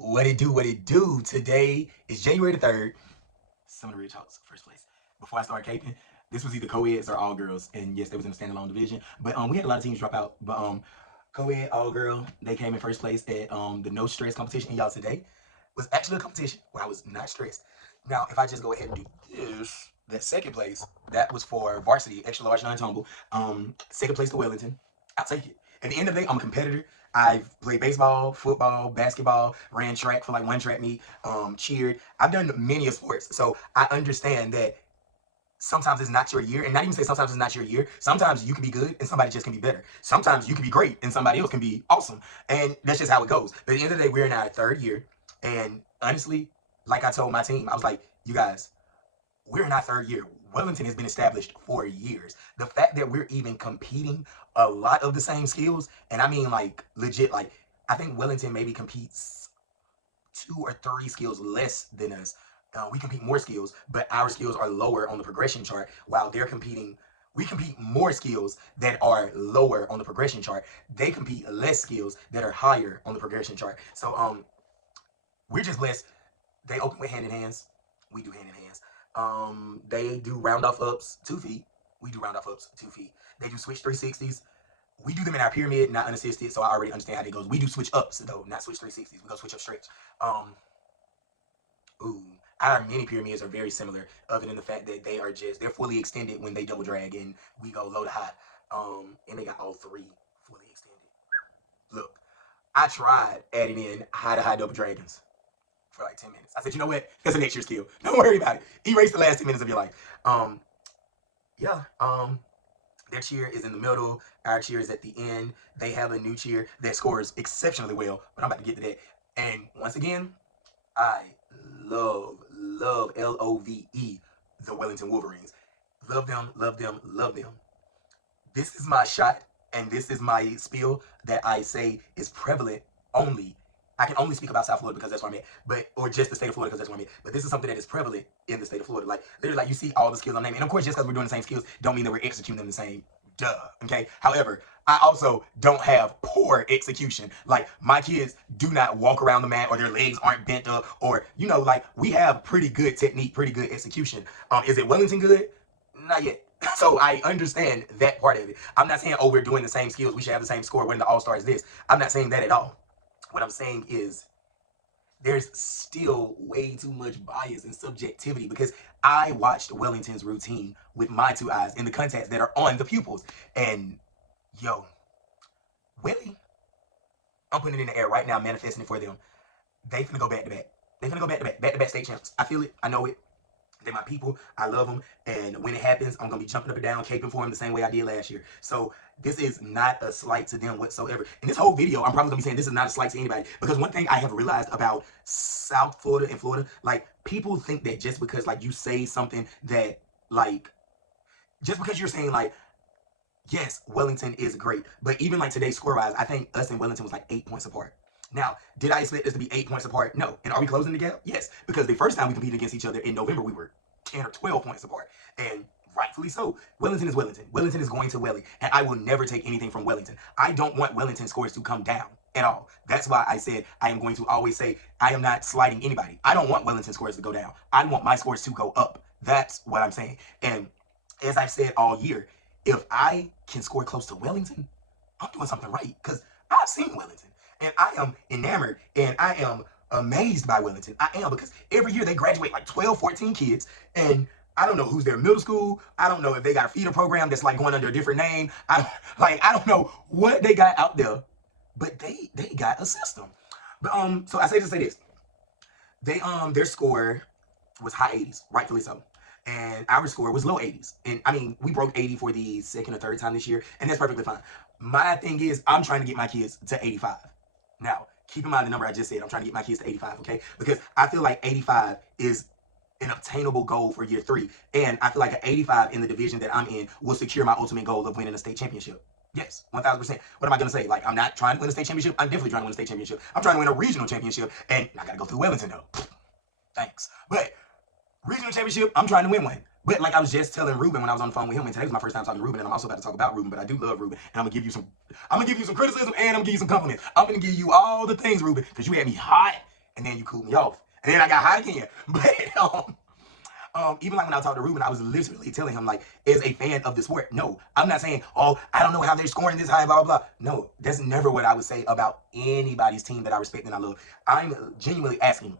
What it do, what it do. Today is January the 3rd. Some of the Rich Hawks, first place. Before I started caping, this was either co-eds or all girls. And yes, they was in the standalone division. But we had a lot of teams drop out. But co-ed, all girl, they came in first place at the no stress competition. And y'all, today was actually a competition where I was not stressed. Now, if I just go ahead and do this, that second place, that was for varsity, extra large non-tumble. Second place to Wellington. I'll take it. At the end of the day, I'm a competitor. I've played baseball, football, basketball, ran track for like one track meet, cheered. I've done many of sports. So I understand that sometimes it's not your year, and not even say sometimes it's not your year. Sometimes you can be good and somebody just can be better. Sometimes you can be great and somebody else can be awesome. And that's just how it goes. But at the end of the day, we're in our third year. And honestly, like I told my team, I was like, you guys, we're in our third year. Wellington has been established for years. The fact that we're even competing a lot of the same skills, and I mean like legit, like I think Wellington maybe competes 2 or 3 skills less than us. We compete more skills, but our skills are lower on the progression chart, while they're competing. We compete more skills that are lower on the progression chart. They compete less skills that are higher on the progression chart. So we're just blessed. They open with hand in hands. We do hand in hands. They do round off ups 2 feet. We do round off ups 2 feet. They do switch 360s. We do them in our pyramid, not unassisted, so I already understand how they goes. We do switch ups though, not switch 360s. We go switch up stretch. Um, ooh, our mini pyramids are very similar, other than the fact that they're fully extended when they double drag, and we go low to high. And they got all three fully extended. Look, I tried adding in high to high double dragons for like 10 minutes. I said, you know what? That's a next year skill. Don't worry about it. Erase the last 10 minutes of your life. Um, yeah. Their cheer is in the middle. Our cheer is at the end. They have a new cheer that scores exceptionally well, but I'm about to get to that. And once again, I love LOVE, the Wellington Wolverines. Love them, love them, love them. This is my shot, and this is my spiel that I say is prevalent only. I can only speak about South Florida because that's where I'm at, or just the state of Florida because that's where I'm at. But this is something that is prevalent in the state of Florida. Like literally, like you see all the skills I'm naming, and of course, just because we're doing the same skills, don't mean that we're executing them the same. Duh. Okay. However, I also don't have poor execution. Like my kids do not walk around the mat, or their legs aren't bent up, or like we have pretty good technique, pretty good execution. Is it Wellington good? Not yet. So I understand that part of it. I'm not saying, oh, we're doing the same skills, we should have the same score when the All-Star is this. I'm not saying that at all. What I'm saying is there's still way too much bias and subjectivity, because I watched Wellington's routine with my 2 eyes in the contacts that are on the pupils. And yo, Willie, I'm putting it in the air right now, manifesting it for them. They finna go back to back. They finna go back to back state champs. I feel it. I know it. They're my people. I love them. And when it happens, I'm going to be jumping up and down, caping for them the same way I did last year. So this is not a slight to them whatsoever. In this whole video, I'm probably going to be saying this is not a slight to anybody. Because one thing I have realized about South Florida and Florida, like people think that just because like you say something that like, just because you're saying like, yes, Wellington is great. But even like today's score-wise, I think us and Wellington was like 8 points apart. Now, did I expect us to be 8 points apart? No. And are we closing the gap? Yes. Because the first time we competed against each other in November, we were 10 or 12 points apart. And rightfully so. Wellington is Wellington. Wellington is going to Welly. And I will never take anything from Wellington. I don't want Wellington scores to come down at all. That's why I said I am going to always say I am not sliding anybody. I don't want Wellington scores to go down. I want my scores to go up. That's what I'm saying. And as I've said all year, if I can score close to Wellington, I'm doing something right. Because I've seen Wellington. And I am enamored and I am amazed by Wellington. I am, because every year they graduate like 12, 14 kids. And I don't know who's their middle school. I don't know if they got a feeder program that's like going under a different name. I don't know what they got out there, but they got a system. But so I say to say this. Their score was high 80s, rightfully so. And our score was low 80s. And I mean, we broke 80 for the second or third time this year, and that's perfectly fine. My thing is, I'm trying to get my kids to 85. Now, keep in mind the number I just said. I'm trying to get my kids to 85, okay? Because I feel like 85 is an obtainable goal for year 3. And I feel like an 85 in the division that I'm in will secure my ultimate goal of winning a state championship. Yes, 1000%. What am I going to say? Like, I'm not trying to win a state championship. I'm definitely trying to win a state championship. I'm trying to win a regional championship. And I got to go through Wellington, though. Thanks. But regional championship, I'm trying to win one. But like I was just telling Ruben when I was on the phone with him, and today was my first time talking to Ruben, and I'm also about to talk about Ruben, but I do love Ruben, and I'm gonna give you some criticism, and I'm gonna give you some compliments. I'm gonna give you all the things, Ruben, because you had me hot and then you cooled me off, and then I got hot again. But even like when I talked to Ruben, I was literally telling him, like, as a fan of the sport, no, I'm not saying, oh, I don't know how they're scoring this high, blah, blah, blah. No, that's never what I would say about anybody's team that I respect and I love. I'm genuinely asking,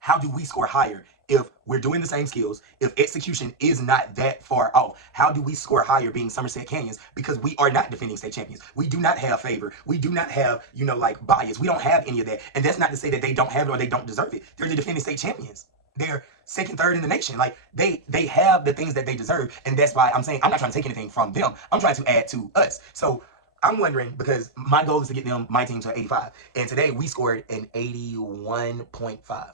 how do we score higher if we're doing the same skills, if execution is not that far off? How do we score higher being Somerset Canyons? Because we are not defending state champions. We do not have favor. We do not have, like, bias. We don't have any of that. And that's not to say that they don't have it or they don't deserve it. They're the defending state champions. They're second, third in the nation. Like, they have the things that they deserve. And that's why I'm saying I'm not trying to take anything from them. I'm trying to add to us. So I'm wondering, because my goal is to get my team to 85. And today we scored an 81.5.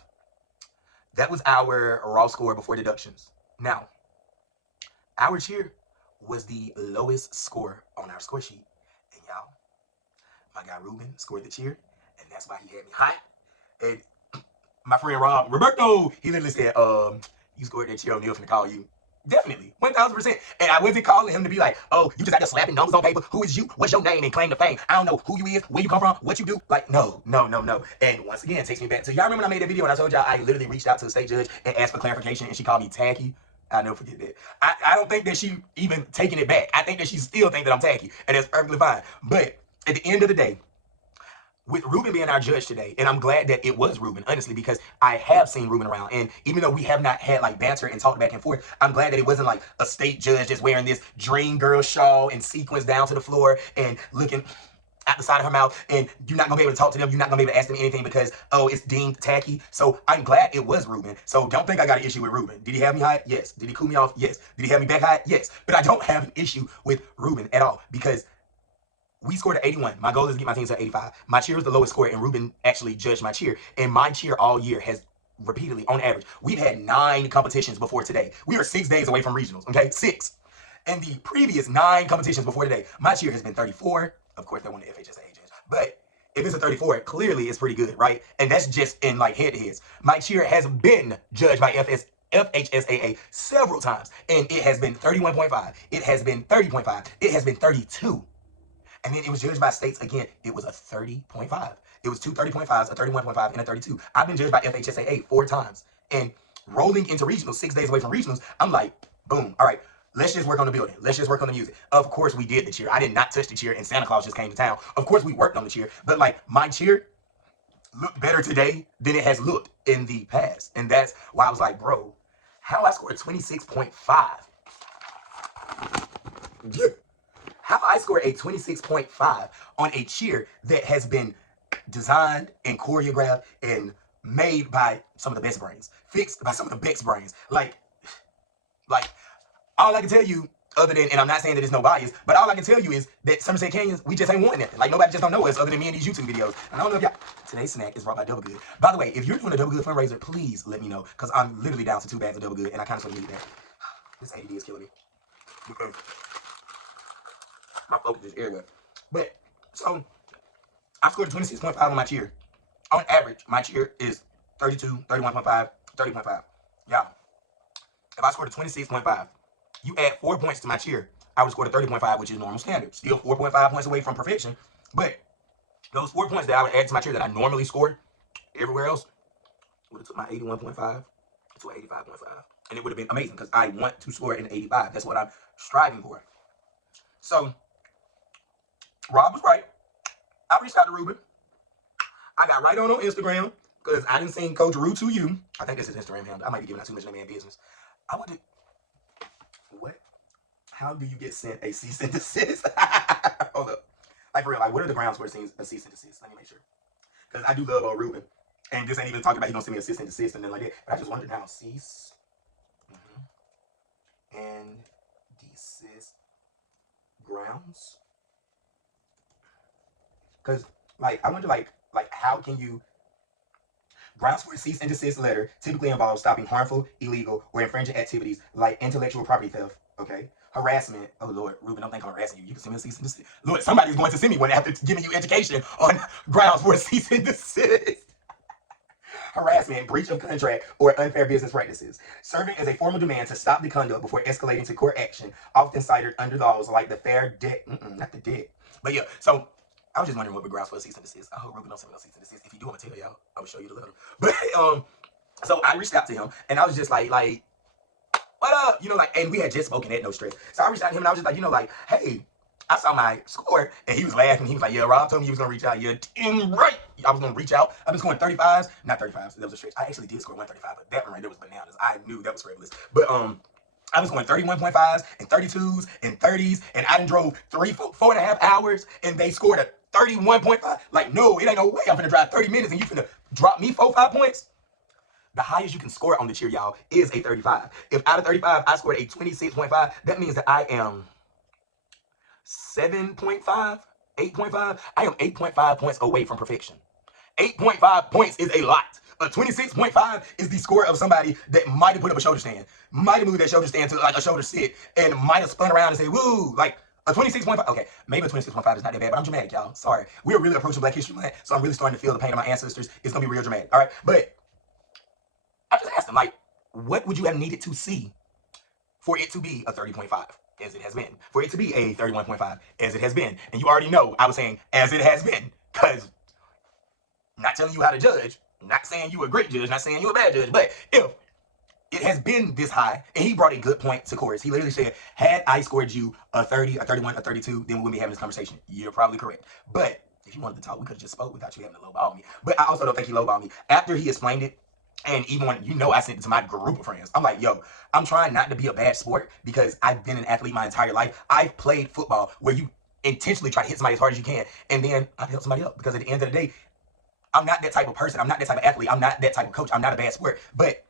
That was our raw score before deductions. Now, our cheer was the lowest score on our score sheet. And y'all, my guy Ruben scored the cheer, and that's why he had me hot. And my friend Roberto, he literally said, you scored that cheer, O'Neal finna call you. Definitely, 1000%. And I wasn't calling him to be like, oh, you just got to slapping numbers on paper. Who is you? What's your name? And claim the fame. I don't know who you is, where you come from, what you do. Like, no. And once again, it takes me back to, y'all remember when I made that video and I told y'all I literally reached out to the state judge and asked for clarification and she called me tacky? I'll never forget that. I don't think that she even taking it back. I think that she still think that I'm tacky, and that's perfectly fine. But at the end of the day, with Ruben being our judge today, and I'm glad that it was Ruben, honestly, because I have seen Ruben around, and even though we have not had like banter and talked back and forth, I'm glad that it wasn't like a state judge just wearing this dream girl shawl and sequins down to the floor and looking at the side of her mouth, and you're not gonna be able to talk to them, you're not gonna be able to ask them anything because, oh, it's deemed tacky. So I'm glad it was Ruben. So don't think I got an issue with Ruben. Did he have me hot? Yes. Did he cool me off? Yes. Did he have me back hot? Yes. But I don't have an issue with Ruben at all, because we scored an 81. My goal is to get my team to 85. My cheer was the lowest score, and Ruben actually judged my cheer. And my cheer all year has repeatedly, on average, we've had 9 competitions before today. We are 6 days away from regionals, okay? 6. And the previous 9 competitions before today, my cheer has been 34. Of course, that won the FHSAA judge. But if it's a 34, clearly it's pretty good, right? And that's just in like head-to-heads. My cheer has been judged by FHSAA several times, and it has been 31.5. It has been 30.5. It has been 32. And then it was judged by states again. It was a 30.5. It was 2 30.5s, a 31.5, and a 32. I've been judged by FHSAA 4 times. And rolling into regionals, 6 days away from regionals, I'm like, boom, all right, let's just work on the building. Let's just work on the music. Of course we did the cheer. I did not touch the cheer, and Santa Claus just came to town. Of course we worked on the cheer. But like, my cheer looked better today than it has looked in the past. And that's why I was like, bro, how I scored 26.5? How I score a 26.5 on a cheer that has been designed and choreographed and made by some of the best brains, fixed by some of the best brains. Like all I can tell you, other than, and I'm not saying that there's no bias, but all I can tell you is that Somerset Canyons, we just ain't wanting nothing. Like, nobody just don't know us other than me and these YouTube videos. And I don't know if y'all, today's snack is brought by Double Good. By the way, if you're doing a Double Good fundraiser, please let me know, because I'm literally down to 2 bags of Double Good, and I kind of sort of need that. This ADD is killing me. Because my focus is everywhere. But, so, I scored a 26.5 on my cheer. On average, my cheer is 32, 31.5, 30.5. Y'all, if I scored a 26.5, you add 4 points to my cheer, I would score a 30.5, which is normal standard. Still 4.5 points away from perfection. But those 4 points that I would add to my cheer that I normally score everywhere else would have took my 81.5 to 85.5. And it would have been amazing, because I want to score an 85. That's what I'm striving for. So, Rob was right. I reached out to Ruben. I got right on Instagram, because I didn't seen Coach Rue to you. I think that's his Instagram handle. I might be giving out too much of my man business. I want to... What? How do you get sent a cease and desist? Hold up. Like, for real, like, what are the grounds for a cease and desist? Let me make sure. Because I do love old Ruben. And this ain't even talking about he gonna send me a cease and desist and then like that. But I just wondered now, cease and desist grounds. Because, like, I wonder, like, how can you... Grounds for a cease and desist letter typically involve stopping harmful, illegal, or infringing activities like intellectual property theft, okay? Harassment. Oh, Lord, Ruben, don't think I'm harassing you. You can send me a cease and desist. Lord, somebody's going to send me one after giving you education on grounds for a cease and desist. Harassment, breach of contract, or unfair business practices. Serving as a formal demand to stop the conduct before escalating to court action, often cited under laws like the Fair Debt... not the debt. But yeah, so... I was just wondering what would grounds for a cease and desist. I hope Ruben don't send me no cease and desist. If you do, I'm gonna tell y'all. I'm gonna show you the letter. But so I reached out to him and I was just like, what up? You know, like, and we had just spoken at No Stress. So I reached out to him and I was just like, you know, like, hey, I saw my score. And he was laughing. He was like, yeah, Rob told me he was gonna reach out. You're right. I was gonna reach out. I've been scoring 35s, not 35s. That was a stretch. I actually did score 135, but that one right there was bananas. I knew that was frivolous. But I was going 31.5s and 32s and 30s, and I done drove 4.5 hours, and they scored a 31.5. Like, no, it ain't no way I'm finna drive 30 minutes and you finna drop me 4-5 points. The highest you can score on the cheer, y'all, is a 35. If out of 35 I scored a 26.5, that means that I am 7.5, 8.5. I am 8.5 points away from perfection. 8.5 points is a lot. A 26.5 is the score of somebody that might have put up a shoulder stand, might have moved that shoulder stand to like a shoulder sit, and might have spun around and said, woo, like a 26.5. Okay, maybe a 26.5 is not that bad, but I'm dramatic, y'all. Sorry. We're really approaching Black History Month, so I'm really starting to feel the pain of my ancestors. It's going to be real dramatic, all right? But I just asked him, like, what would you have needed to see for it to be a 30.5, as it has been? For it to be a 31.5, as it has been? And you already know I was saying, as it has been, because not telling you how to judge, not saying you a great judge, not saying you a bad judge, but if it has been this high, and he brought a good point to chorus. He literally said, had I scored you a 30, a 31, a 32, then we wouldn't be having this conversation. You're probably correct. But if you wanted to talk, we could have just spoke without you having to lowball me. But I also don't think he lowballed me. After he explained it, and even when, you know, I sent it to my group of friends, I'm like, yo, I'm trying not to be a bad sport because I've been an athlete my entire life. I've played football where you intentionally try to hit somebody as hard as you can, and then I've helped somebody up because at the end of the day, I'm not that type of person. I'm not that type of athlete. I'm not that type of coach. I'm not a bad sport. But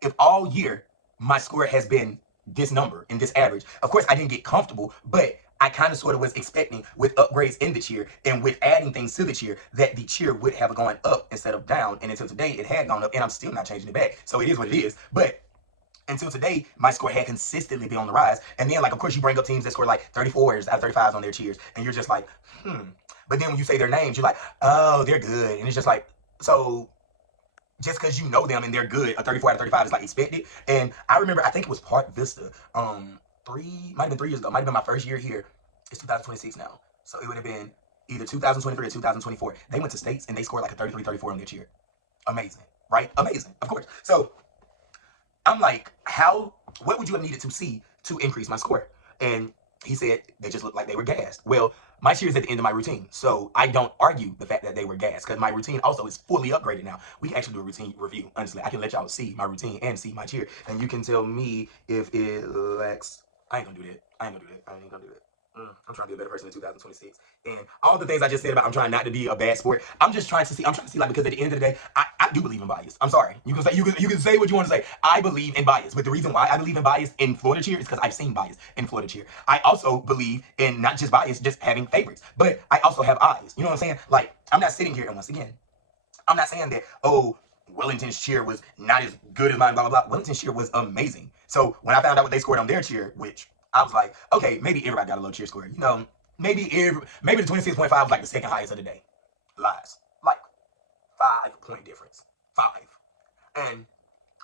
if all year my score has been this number and this average, of course I didn't get comfortable, but I kind of sort of was expecting with upgrades in the cheer and with adding things to the cheer that the cheer would have gone up instead of down. And until today, it had gone up, and I'm still not changing it back. So it is what it is. But until today, my score had consistently been on the rise. And then, like, of course, you bring up teams that score like 34s out of 35s on their cheers, and you're just like, But then when you say their names, you're like, oh, they're good. And it's just like, so just because you know them and they're good, a 34 out of 35 is like expected. And I remember, I think it was Park Vista, might have been 3 years ago, might have been my first year here. It's 2026 now. So it would have been either 2023 or 2024. They went to states and they scored like a 33, 34 on their cheer. Amazing, right? Amazing, of course. So I'm like, what would you have needed to see to increase my score? And he said they just looked like they were gassed. Well, my cheer is at the end of my routine, so I don't argue the fact that they were gassed because my routine also is fully upgraded now. We can actually do a routine review. Honestly, I can let y'all see my routine and see my cheer, and you can tell me if it lacks. I ain't gonna do that. I'm trying to be a better person in 2026. And all the things I just said about I'm trying not to be a bad sport, I'm trying to see like, because at the end of the day, I do believe in bias. I'm sorry. You can say what you want to say. I believe in bias. But the reason why I believe in bias in Florida cheer is because I've seen bias in Florida cheer. I also believe in not just bias, just having favorites. But I also have eyes. You know what I'm saying? Like, I'm not sitting here, and once again, I'm not saying that, oh, Wellington's cheer was not as good as mine, blah, blah, blah. Wellington's cheer was amazing. So when I found out what they scored on their cheer, which I was like, okay, maybe everybody got a low cheer score. You know, maybe the 26.5 was like the second highest of the day. Lies. Like, 5-point difference. 5. And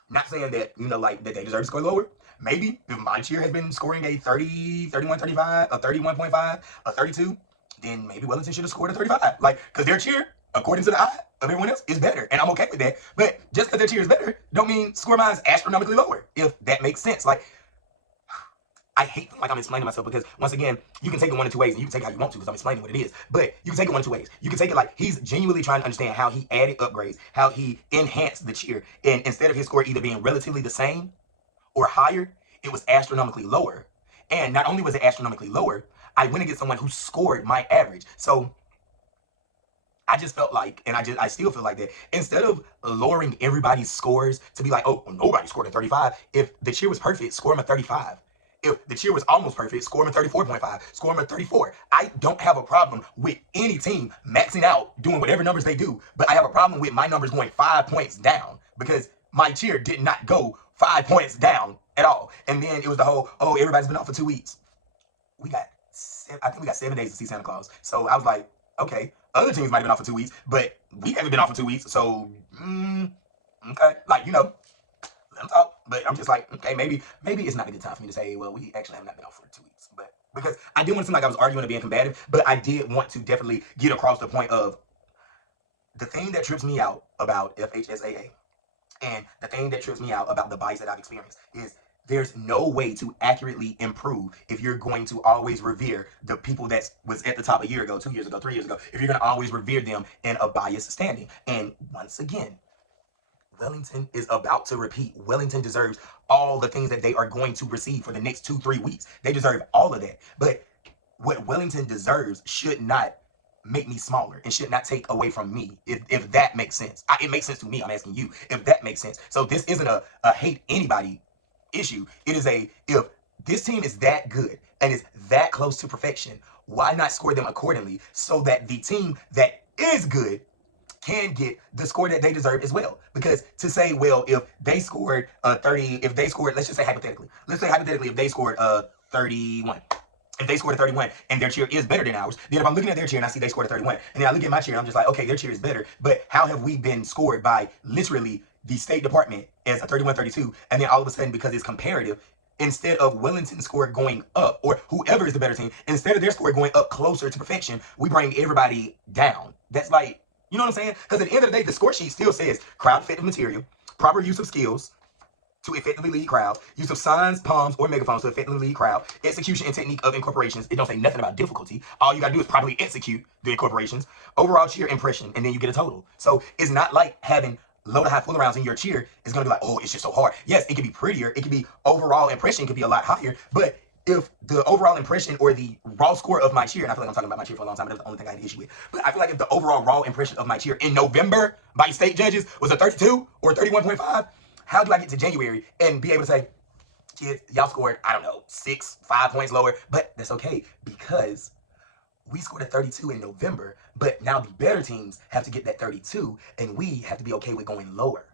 not saying that, you know, like, that they deserve to score lower. Maybe if my cheer has been scoring a 30, 31, 35, a 31.5, a 32, then maybe Wellington should have scored a 35. Like, because their cheer, according to the eye of everyone else, is better. And I'm okay with that. But just because their cheer is better, don't mean score mine is astronomically lower, if that makes sense. Like, I hate like I'm explaining myself because, once again, you can take it one of two ways, and you can take it how you want to because I'm explaining what it is. But you can take it one of two ways. You can take it like he's genuinely trying to understand how he added upgrades, how he enhanced the cheer. And instead of his score either being relatively the same or higher, it was astronomically lower. And not only was it astronomically lower, I went against someone who scored my average. So I just felt like, and I still feel like that, instead of lowering everybody's scores to be like, oh, well, nobody scored a 35, if the cheer was perfect, score him a 35. If the cheer was almost perfect, score him a 34.5, score him a 34. I don't have a problem with any team maxing out, doing whatever numbers they do, but I have a problem with my numbers going 5 points down because my cheer did not go 5 points down at all. And then it was the whole, oh, everybody's been off for 2 weeks. I think we got 7 days to see Santa Claus. So I was like, okay, other teams might have been off for 2 weeks, but we haven't been off for 2 weeks. So, okay, like, you know, let them talk. But I'm just like, okay, maybe it's not a good time for me to say, well, we actually have not been off for 2 weeks. But Because I didn't want to seem like I was arguing or being combative, but I did want to definitely get across the point of the thing that trips me out about FHSAA and the thing that trips me out about the bias that I've experienced is there's no way to accurately improve if you're going to always revere the people that was at the top a year ago, 2 years ago, 3 years ago, if you're going to always revere them in a biased standing. And once again, Wellington is about to repeat. Wellington deserves all the things that they are going to receive for the next 2-3 weeks. They deserve all of that. But what Wellington deserves should not make me smaller and should not take away from me, if that makes sense. It makes sense to me. I'm asking you if that makes sense. So this isn't a hate anybody issue. It is a, if this team is that good and is that close to perfection, why not score them accordingly so that the team that is good can get the score that they deserve as well? Because to say, well, if they scored 30, if they scored, let's just say hypothetically, if they scored 31, if they scored a 31 and their cheer is better than ours, then if I'm looking at their cheer and I see they scored a 31, and then I look at my cheer and I'm just like, okay, their cheer is better, but how have we been scored by literally the State Department as a 31-32, and then all of a sudden, because it's comparative, instead of Wellington's score going up, or whoever is the better team, instead of their score going up closer to perfection, we bring everybody down. That's like, you know what I'm saying? Because at the end of the day, the score sheet still says crowd effective material, proper use of skills to effectively lead crowd, use of signs, palms, or megaphones to effectively lead crowd, execution and technique of incorporations. It don't say nothing about difficulty. All you gotta do is properly execute the incorporations, overall cheer impression, and then you get a total. So it's not like having low to high full rounds in your cheer is gonna be like, oh, it's just so hard. Yes, it could be prettier. It could be overall impression could be a lot higher, but if the overall impression or the raw score of my cheer, and I feel like I'm talking about my cheer for a long time, but that's the only thing I had an issue with. But I feel like if the overall raw impression of my cheer in November by state judges was a 32 or 31.5, how do I get to January and be able to say, kids, y'all scored, I don't know, 5 points lower, but that's okay because we scored a 32 in November, but now the better teams have to get that 32 and we have to be okay with going lower.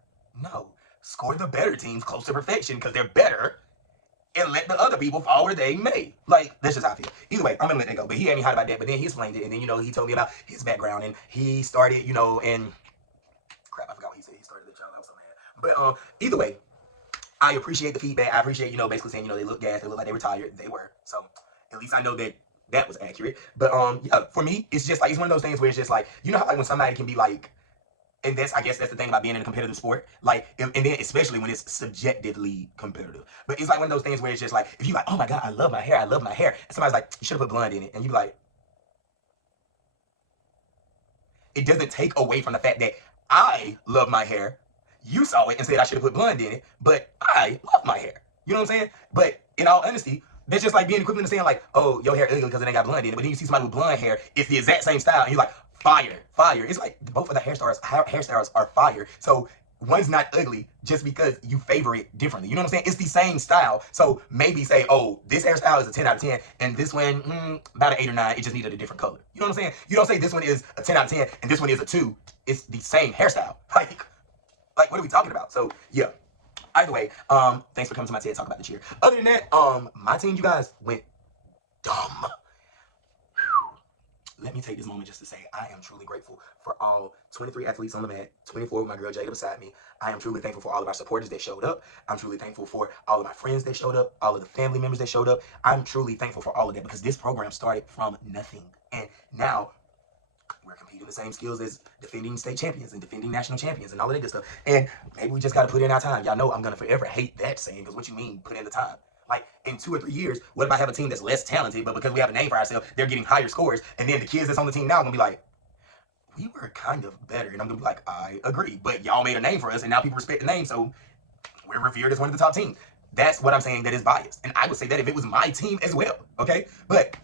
No, score the better teams close to perfection because they're better and let the other people fall where they may. Like, that's just how I feel. Either way, I'm gonna let that go. But he had me hot about that, but then he explained it, and then, you know, he told me about his background, and he started, you know, and crap, I forgot what he said. He started the channel. I was so mad. But either way, I appreciate the feedback. I appreciate, you know, basically saying, you know, they look gassed, they look like they were tired. They were. So at least I know that that was accurate. But yeah, for me, it's just like, it's one of those things where it's just like, you know how like when somebody can be like, and that's, I guess that's the thing about being in a competitive sport. Like, and then especially when it's subjectively competitive. But it's like one of those things where it's just like, if you like, oh my God, I love my hair, I love my hair. And somebody's like, you should have put blonde in it. And you be like, it doesn't take away from the fact that I love my hair. You saw it and said I should have put blonde in it, but I love my hair. You know what I'm saying? But in all honesty, that's just like being equivalent to saying like, oh, your hair ugly because it ain't got blonde in it. But then you see somebody with blonde hair, it's the exact same style, and you're like, fire, fire. It's like both of the hairstyles are fire. So one's not ugly just because you favor it differently. You know what I'm saying? It's the same style. So maybe say, oh, this hairstyle is a 10 out of 10, and this one, about an 8 or 9. It just needed a different color. You know what I'm saying? You don't say this one is a 10 out of 10 and this one is a 2. It's the same hairstyle. Like what are we talking about? So yeah. Either way, thanks for coming to my TED Talk about the cheer. Other than that, my team, you guys, went dumb. Let me take this moment just to say I am truly grateful for all 23 athletes on the mat, 24 with my girl Jada beside me. I am truly thankful for all of our supporters that showed up. I'm truly thankful for all of my friends that showed up, all of the family members that showed up. I'm truly thankful for all of that because this program started from nothing. And now we're competing the same skills as defending state champions and defending national champions and all of that good stuff. And maybe we just got to put in our time. Y'all know I'm going to forever hate that saying because what you mean put in the time? Like, in 2 or 3 years, what if I have a team that's less talented, but because we have a name for ourselves, they're getting higher scores, and then the kids that's on the team now are going to be like, we were kind of better, and I'm going to be like, I agree, but y'all made a name for us, and now people respect the name, so we're revered as one of the top teams. That's what I'm saying that is biased, and I would say that if it was my team as well, okay? But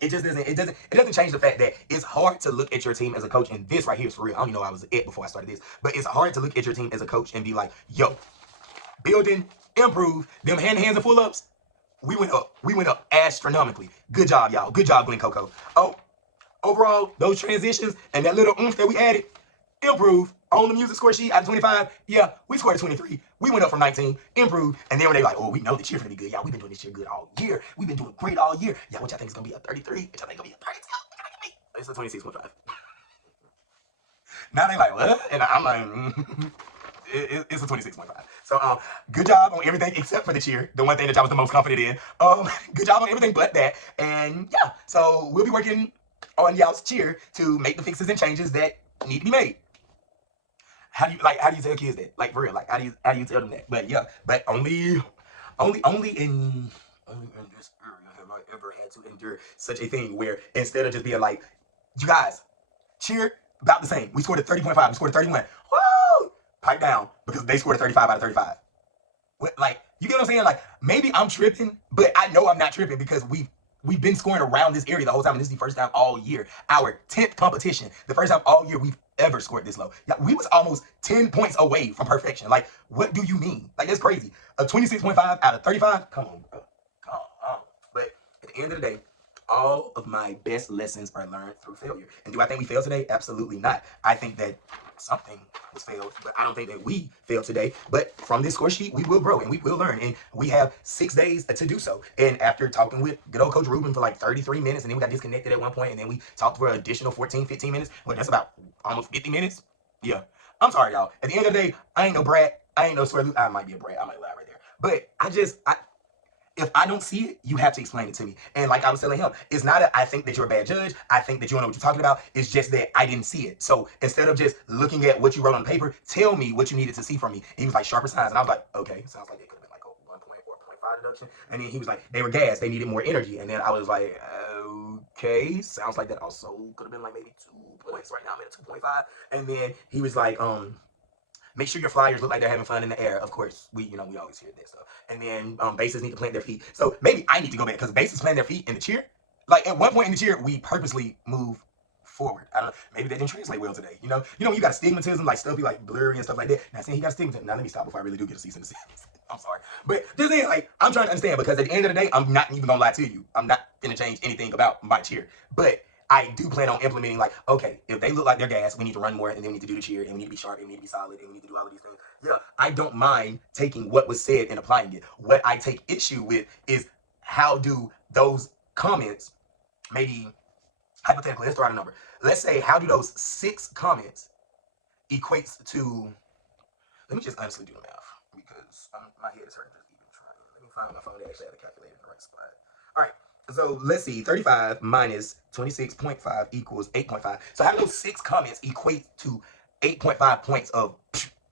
it just doesn't change the fact that it's hard to look at your team as a coach, and this right here is for real. I don't even know I was it before I started this, but it's hard to look at your team as a coach and be like, yo, building, improve, them hands and pull-ups, we went up astronomically. Good job, y'all. Good job, Glen Coco. Oh, overall, those transitions and that little oomph that we added, improve. On the music score sheet out of 25, yeah, we scored a 23. We went up from 19, improved, and then when they like, oh, we know the cheer gonna be good. Y'all, we've been doing this cheer good all year. We've been doing great all year. Yeah, which I think is gonna be a 33, which I think gonna be a 32. It's a 26.5. Now they like, what? And I'm like, it's a 26.5. So good job on everything except for the cheer, the one thing that I was the most confident in. Good job on everything but that. And yeah, so we'll be working on y'all's cheer to make the fixes and changes that need to be made. How do you tell kids that? Like for real, like how do you tell them that? But yeah, but only in this area have I ever had to endure such a thing where instead of just being like, you guys, cheer about the same. We scored a 30.5, we scored a 31. Woo! Pipe down because they scored a 35 out of 35. Like, you get what I'm saying? Like, maybe I'm tripping, but I know I'm not tripping because we've been scoring around this area the whole time, and this is the first time all year. Our 10th competition, the first time all year we've ever scored this low. Yeah, we was almost 10 points away from perfection. Like, what do you mean? Like, that's crazy. A 26.5 out of 35? Come on, bro. Come on. But at the end of the day, all of my best lessons are learned through failure. And do I think we failed today? Absolutely not. I think that something was failed, but I don't think that we failed today. But from this score sheet, we will grow and we will learn. And we have 6 days to do so. And after talking with good old Coach Ruben for like 33 minutes, and then we got disconnected at one point, and then we talked for an additional 14, 15 minutes. Well, that's about almost 50 minutes. Yeah. I'm sorry, y'all. At the end of the day, I ain't no brat. I ain't no swear. I might be a brat. I might lie right there. But if I don't see it, you have to explain it to me. And like I was telling him, it's not I think that you're a bad judge. I think that you don't know what you're talking about. It's just that I didn't see it. So instead of just looking at what you wrote on paper, tell me what you needed to see from me. And he was like, sharper signs. And I was like, okay, sounds like it could have been like a 1 point or 0.5 deduction. And then he was like, they were gas. They needed more energy. And then I was like, okay, sounds like that also could have been like maybe 2 points. Right now I'm at a 2.5. And then he was like, make sure your flyers look like they're having fun in the air. Of course, we always hear that stuff. And then bases need to plant their feet. So maybe I need to go back because bases plant their feet in the cheer. Like at one point in the cheer, we purposely move forward. I don't know. Maybe that didn't translate well today. You got astigmatism, like stuff be like blurry and stuff like that. Now saying he got astigmatism. Now let me stop before I really do get a cease and desist. I'm sorry, but just saying, like I'm trying to understand because at the end of the day, I'm not even gonna lie to you. I'm not gonna change anything about my cheer, but I do plan on implementing, like, okay, if they look like they're gas, we need to run more, and then we need to do the cheer, and we need to be sharp, and we need to be solid, and we need to do all of these things. Yeah, I don't mind taking what was said and applying it. What I take issue with is how do those comments, maybe hypothetically, let's throw out a number. Let's say, how do those 6 comments equates to, let me just honestly do the math, because my head is hurting just even trying. Let me find my phone to actually have a calculator in the right spot. All right. So let's see, 35 minus 26.5 equals 8.5. So how do those 6 comments equate to 8.5 points of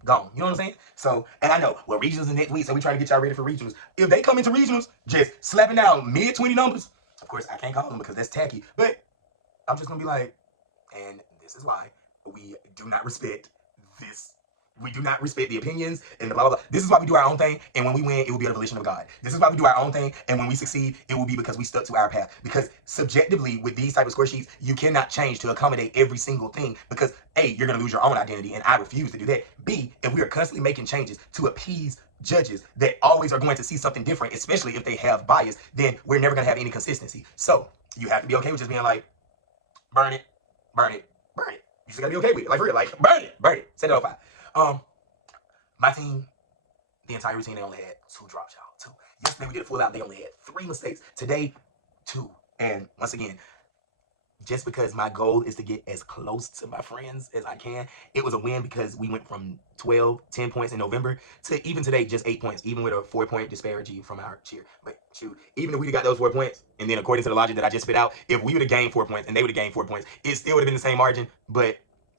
gone? You know what I'm saying? So, and I know, well, regionals is next week, so we're trying to get y'all ready for regionals. If they come into regionals, just slapping down mid-20 numbers, of course, I can't call them because that's tacky, but I'm just going to be like, and this is why we do not respect this. We do not respect the opinions and the blah, blah, blah. This is why we do our own thing, and when we win, it will be a volition of God. This is why we do our own thing, and when we succeed, it will be because we stuck to our path. Because subjectively, with these type of score sheets, you cannot change to accommodate every single thing because A, you're going to lose your own identity, and I refuse to do that. B, if we are constantly making changes to appease judges that always are going to see something different, especially if they have bias, then we're never going to have any consistency. So you have to be okay with just being like, burn it, burn it, burn it. You just got to be okay with it. Like, for real, like, burn it, set it on fire. My team, the entire routine, they only had 2 drops, y'all. 2. Yesterday we did a full out. They only had 3 mistakes. Today, 2. And once again, just because my goal is to get as close to my friends as I can, it was a win because we went from 10 points in November to even today, just 8 points, even with a 4-point disparity from our cheer. But shoot, even if we got those 4 points, and then according to the logic that I just spit out, if we would have gained 4 points and they would have gained 4 points, it still would have been the same margin. But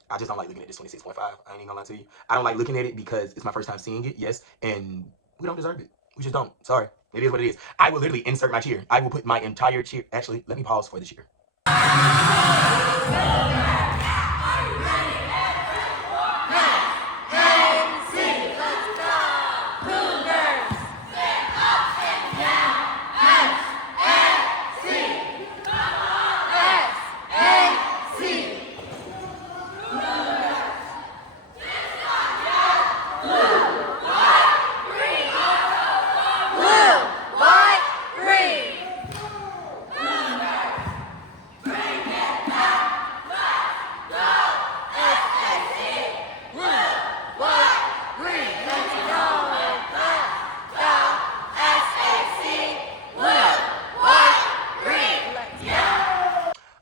I just don't like looking at this 26.5. I ain't even gonna lie to you. I don't like looking at it because it's my first time seeing it, yes, and we don't deserve it. We just don't. Sorry. It is what it is. I will literally insert my cheer. I will put my entire cheer. Actually, let me pause for the cheer.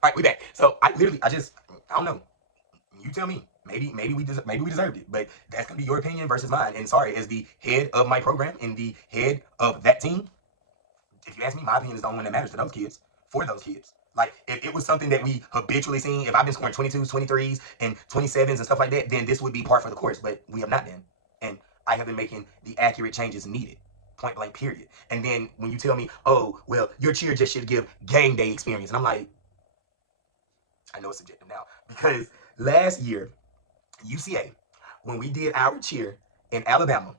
All right, we back. So I don't know. You tell me. Maybe we deserved it, but that's gonna be be your opinion versus mine. And sorry, as the head of my program and the head of that team, if you ask me, my opinion is the only one that matters to those kids, for those kids. Like, if it was something that we habitually seen, if I've been scoring 22s, 23s, and 27s and stuff like that, then this would be par for the course. But we have not been. And I have been making the accurate changes needed. Point blank, period. And then when you tell me, oh, well, your cheer just should give game day experience. And I'm like, I know it's subjective now. Because last year, UCA, when we did our cheer in Alabama,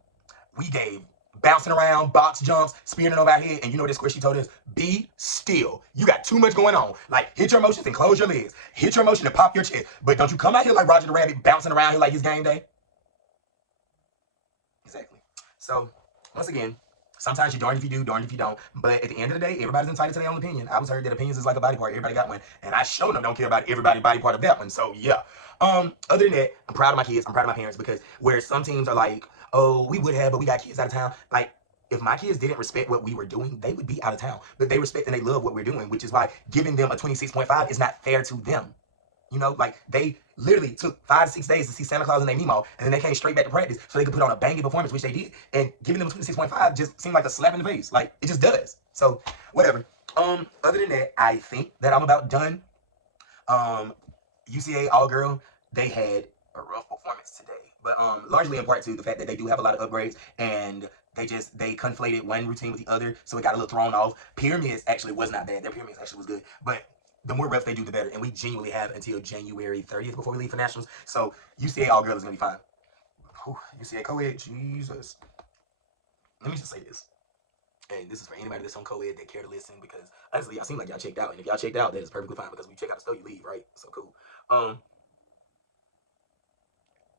we gave bouncing around, box jumps, spearing over our head, and you know what this Scoresheet told us? Be still. You got too much going on. Like, hit your emotions and close your legs. Hit your emotion and pop your chest. But don't you come out here like Roger the Rabbit, bouncing around here like it's game day. Exactly. So, once again, sometimes you're darned if you do, darned if you don't. But at the end of the day, everybody's entitled to their own opinion. I was heard that opinions is like a body part. Everybody got one. And I sure don't care about everybody's body part of that one. So, yeah. Other than that, I'm proud of my kids. I'm proud of my parents because where some teams are like, oh, we would have, but we got kids out of town. Like, if my kids didn't respect what we were doing, they would be out of town. But they respect and they love what we're doing, which is why giving them a 26.5 is not fair to them. You know, like they literally took 5 to 6 days to see Santa Claus and their Memo, and then they came straight back to practice so they could put on a banging performance, which they did. And giving them a 26.5 just seemed like a slap in the face. Like, it just does. So, whatever. Other than that, I think that I'm about done. UCA all-girl, they had a rough performance today. But largely in part to the fact that they do have a lot of upgrades, and they conflated one routine with the other, so it got a little thrown off. Pyramids actually was not bad. Their pyramids actually was good. But the more reps they do, the better. And we genuinely have until January 30th before we leave for nationals. So UCA all-girl is going to be fine. Whew, UCA co-ed, Jesus. Let me just say this. And this is for anybody that's on co-ed that care to listen, because honestly, y'all seem like y'all checked out. And if y'all checked out, that is perfectly fine, because when you check out the store, you leave, right? So cool.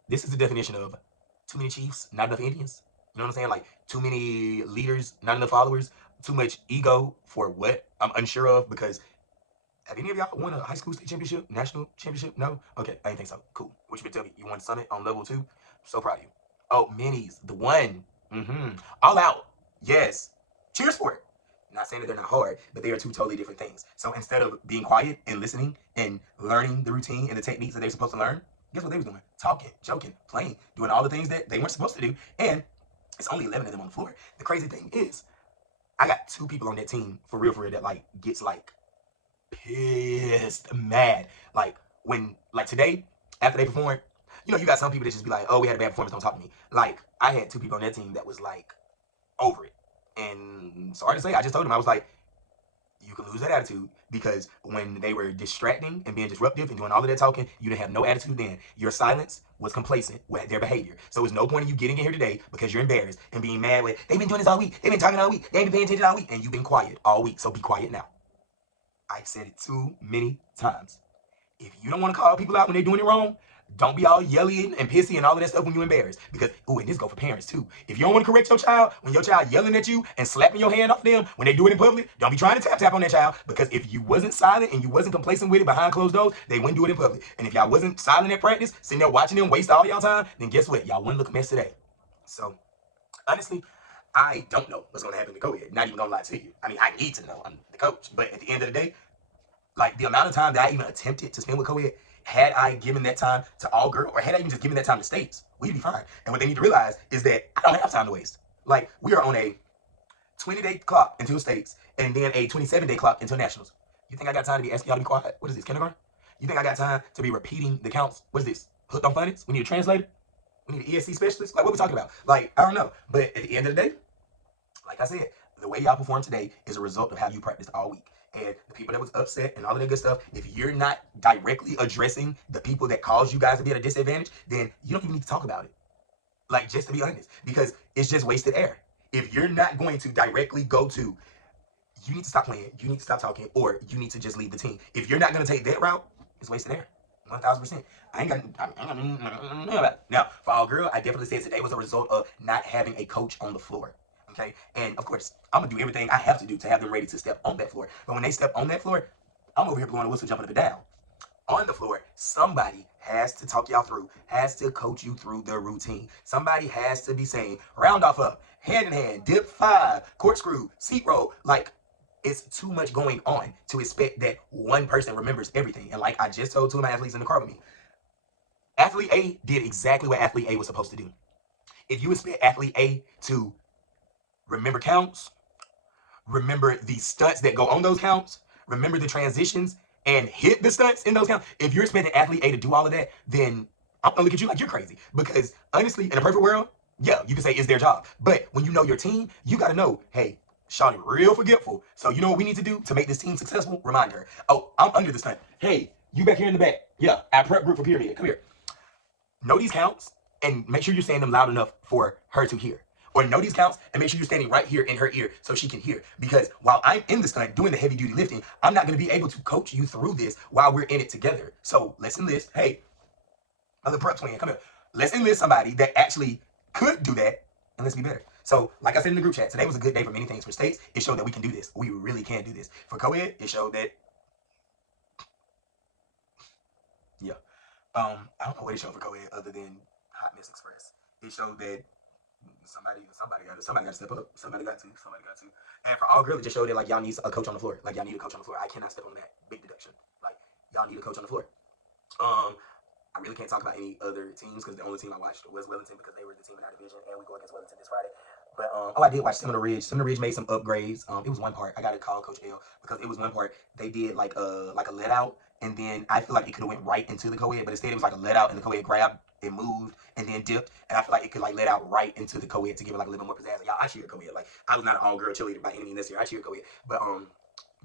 This is the definition of too many chiefs, not enough Indians. You know what I'm saying? Like, too many leaders, not enough followers. Too much ego for what? I'm unsure of, because have any of y'all won a high school state championship, national championship? No? Okay, I didn't think so. Cool. What you been telling me? You won Summit on level 2? So proud of you. Oh, minis, the one. All out. Yes. Cheers for it. Not saying that they're not hard, but they are two totally different things. So instead of being quiet and listening and learning the routine and the techniques that they're supposed to learn, guess what they was doing? Talking, joking, playing, doing all the things that they weren't supposed to do. And it's only 11 of them on the floor. The crazy thing is, I got 2 people on that team, for real, that like gets like pissed, mad. Like when, like today, after they performed, you know, you got some people that just be like, oh, we had a bad performance, don't talk to me. Like, I had 2 people on that team that was like over it. And sorry to say, I just told them, I was like, you can lose that attitude, because when they were distracting and being disruptive and doing all of that talking, you didn't have no attitude then. Your silence was complacent with their behavior. So there's no point in you getting in here today because you're embarrassed and being mad with, they've been doing this all week, they've been talking all week, they ain't been paying attention all week, and you've been quiet all week. So be quiet now. I've said it too many times. If you don't want to call people out when they're doing it wrong, don't be all yelling and pissy and all of that stuff when you're embarrassed. Because, ooh, and this go for parents too. If you don't want to correct your child, when your child yelling at you and slapping your hand off them when they do it in public, don't be trying to tap on that child. Because if you wasn't silent and you wasn't complacent with it behind closed doors, they wouldn't do it in public. And if y'all wasn't silent at practice, sitting there watching them waste all y'all time, then guess what? Y'all wouldn't look a mess today. So, honestly, I don't know what's going to happen to co-ed. Not even going to lie to you. I mean, I need to know. I'm the coach. But at the end of the day, like, the amount of time that I even attempted to spend with co-ed, had I given that time to all girl, or had I even just given that time to states, we'd be fine. And what they need to realize is that I don't have time to waste. Like, we are on a 20-day clock until states, and then a 27-day clock until nationals. You think I got time to be asking y'all to be quiet? What is this, kindergarten? You think I got time to be repeating the counts? What is this, hooked on phonics? We need a translator? We need an ESC specialist? Like, what are we talking about? Like, I don't know. But at the end of the day, like I said, the way y'all perform today is a result of how you practiced all week. And the people that was upset and all of that good stuff, if you're not directly addressing the people that caused you guys to be at a disadvantage, then you don't even need to talk about it. Like, just to be honest, because it's just wasted air. If you're not going to directly go to, you need to stop playing, you need to stop talking, or you need to just leave the team. If you're not going to take that route, it's wasted air. 1000%. I ain't got about it. Now, for all girl, I definitely said today was a result of not having a coach on the floor. Okay, and of course, I'm gonna do everything I have to do to have them ready to step on that floor. But when they step on that floor, I'm over here blowing a whistle, jumping up and down. On the floor, somebody has to talk y'all through, has to coach you through the routine. Somebody has to be saying, round off up, hand in hand, dip 5, corkscrew, seat roll. Like, it's too much going on to expect that one person remembers everything. And like I just told 2 of my athletes in the car with me, athlete A did exactly what athlete A was supposed to do. if you expect athlete A to remember counts, remember the stunts that go on those counts, remember the transitions, and hit the stunts in those counts. If you're expecting athlete A to do all of that, then I'm gonna look at you like you're crazy. Because honestly, in a perfect world, yeah, you can say it's their job. But when you know your team, you gotta know, hey, Shawty real forgetful. So you know what we need to do to make this team successful? Remind her. Oh, I'm under the stunt. Hey, you back here in the back. Yeah, our prep group for pyramid. Come here. Know these counts and make sure you're saying them loud enough for her to hear. Or know these counts and make sure you're standing right here in her ear so she can hear. Because while I'm in the stunt doing the heavy duty lifting, I'm not going to be able to coach you through this while we're in it together. So let's enlist, hey, other prep twin, come here. Let's enlist somebody that actually could do that and let's be better. So, like I said in the group chat, today was a good day for many things. For states, it showed that we can do this. We really can do this. For co-ed, it showed that, yeah. I don't know what it showed for co-ed other than Hot Mess Express. It showed that somebody got to step up. Somebody got to. And for all girls, it just showed that like y'all need a coach on the floor. Like y'all need a coach on the floor. I cannot step on that. Big deduction. Like y'all need a coach on the floor. Um, I really can't talk about any other teams because the only team I watched was Wellington because they were the team in our division, and we go against Wellington this Friday. But oh, I did watch Seminole Ridge. Seminole Ridge made some upgrades. It was one part I got to call Coach L because it was one part they did like a let out, and then I feel like it could have went right into the co-ed, but instead it was like a let out, and the co-ed grabbed, it moved, and then dipped, and I feel like it could like let out right into the co-ed to give it like a little more pizzazz. Like, y'all, I cheer co-ed. Like I was not an all girl cheerleader by any means this year. I cheer co-ed, but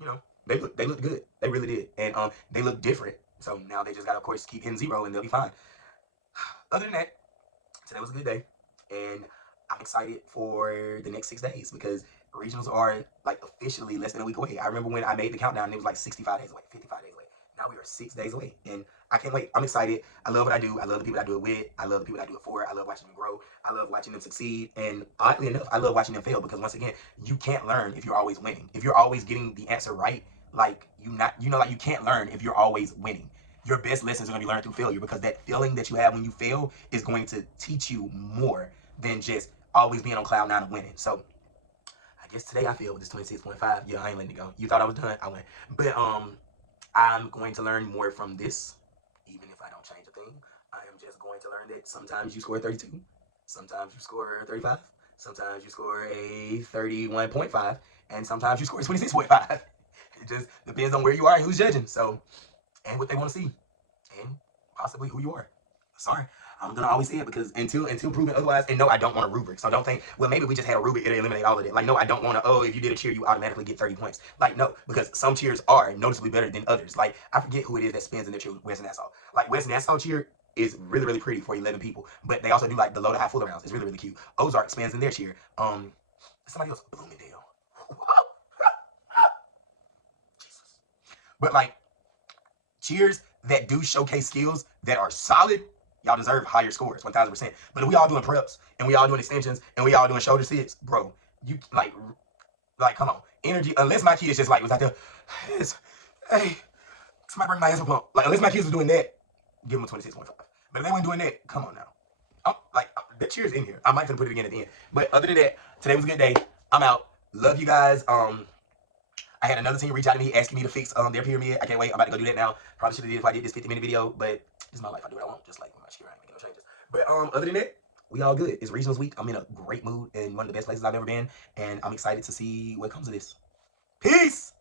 you know, they looked good. They really did, and they look different. So now they just got to, of course, keep hitting zero, and they'll be fine. Other than that, today was a good day, and I'm excited for the next 6 days because regionals are like officially less than a week away. I remember when I made the countdown, and it was like 65 days away, 55 days away. Now we are 6 days away, and I can't wait. I'm excited. I love what I do. I love the people I do it with. I love the people I do it for. I love watching them grow. I love watching them succeed. And oddly enough, I love watching them fail because once again, you can't learn if you're always winning. If you're always getting the answer right, like like you can't learn if you're always winning. Your best lessons are going to be learned through failure because that feeling that you have when you fail is going to teach you more than just always being on cloud nine of winning. So I guess today I feel with this 26.5. Yeah, I ain't letting it go. You thought I was done? I went. But I'm going to learn more from this, even if I don't change a thing. I am just going to learn that sometimes you score 32, sometimes you score 35, sometimes you score a 31.5, and sometimes you score 26.5. It just depends on where you are and who's judging. So, and what they want to see, and possibly who you are. Sorry, I'm gonna always say it because until proven otherwise. And no, I don't want a rubric. So don't think, well, maybe we just had a rubric, it'll eliminate all of it. Like, no, I don't want to. Oh, if you did a cheer, you automatically get 30 points. Like, no, because some cheers are noticeably better than others. Like, I forget who it is that spins in their cheer. West Nassau. Like West Nassau cheer is really really pretty for 11 people, but they also do like the low to high full rounds. It's really really cute. Ozark spins in their cheer. Somebody else, Bloomingdale. Jesus. But like cheers that do showcase skills that are solid, y'all deserve higher scores, 1000%. But if we all doing preps and we all doing extensions and we all doing shoulder sits, bro, you like come on, energy. Unless my kids just like was out there, hey, somebody bring my ass a pump. Like unless my kids was doing that, give them a 26.5. But if they weren't doing that, come on now. The cheers in here. I might put it again at the end. But other than that, today was a good day. I'm out. Love you guys. I had another team reach out to me asking me to fix their pyramid. I can't wait. I'm about to go do that now. Probably should have did if I did this 50-minute video, but this is my life. I do what I want, just like with my shit. I ain't making no changes. But other than that, we all good. It's regionals week. I'm in a great mood and one of the best places I've ever been, and I'm excited to see what comes of this. Peace.